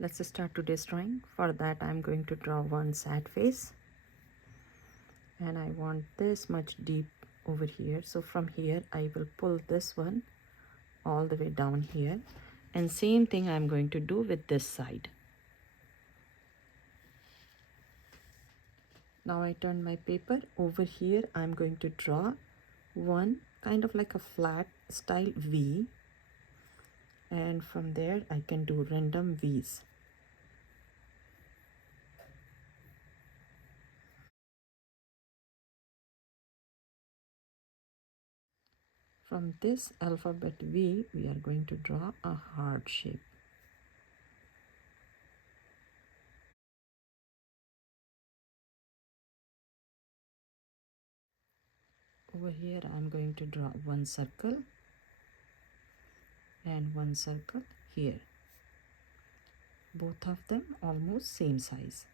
Let's start today's drawing. For that I'm going to draw one sad face, and I want this much deep over here. So from here I will pull this one all the way down here, and same thing I'm going to do with this side. Now I turn my paper over here. I'm going to draw one kind of like a flat style V, and from there I can do random V's. From this alphabet V, we are going to draw a heart shape. Over here, I'm going to draw one circle and one circle here. Both of them almost same size.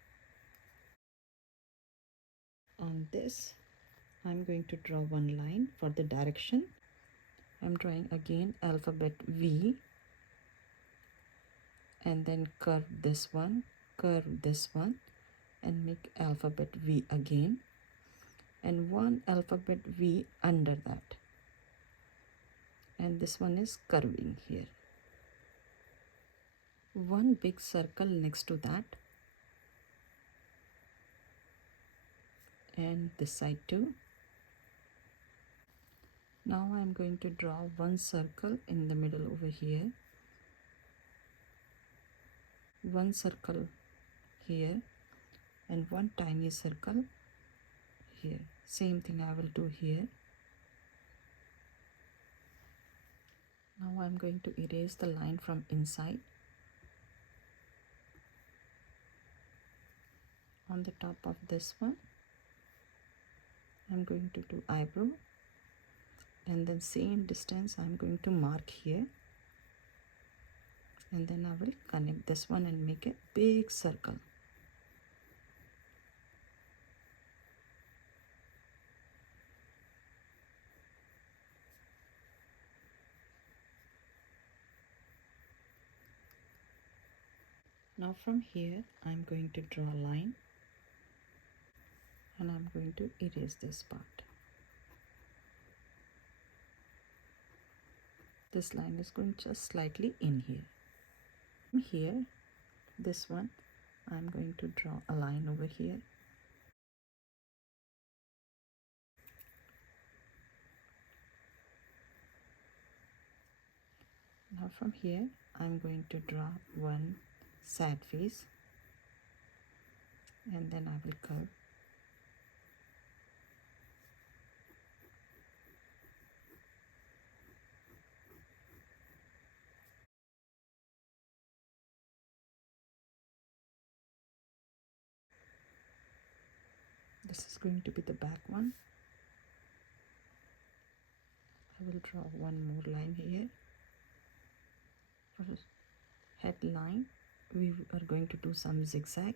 On this, I'm going to draw one line for the direction. I'm drawing again alphabet V, and then curve this one, and make alphabet V again, and one alphabet V under that, and this one is curving here. One big circle next to that, and this side too. Now I'm going to draw one circle in the middle over here, one circle here, and one tiny circle here. Same thing I will do here. Now I'm going to erase the line from inside. On the top of this one, I'm going to do eyebrow, and then same distance I'm going to mark here, and then I will connect this one and make a big circle. Now from here I'm going to draw a line, and I'm going to erase this part. This line is going just slightly in here. Here, this one, I'm going to draw a line over here. Now from here, I'm going to draw one sad face, and then I will curve. This is going to be the back one. I will draw one more line here. For headline, we are going to do some zigzag,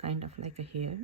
kind of like a hair.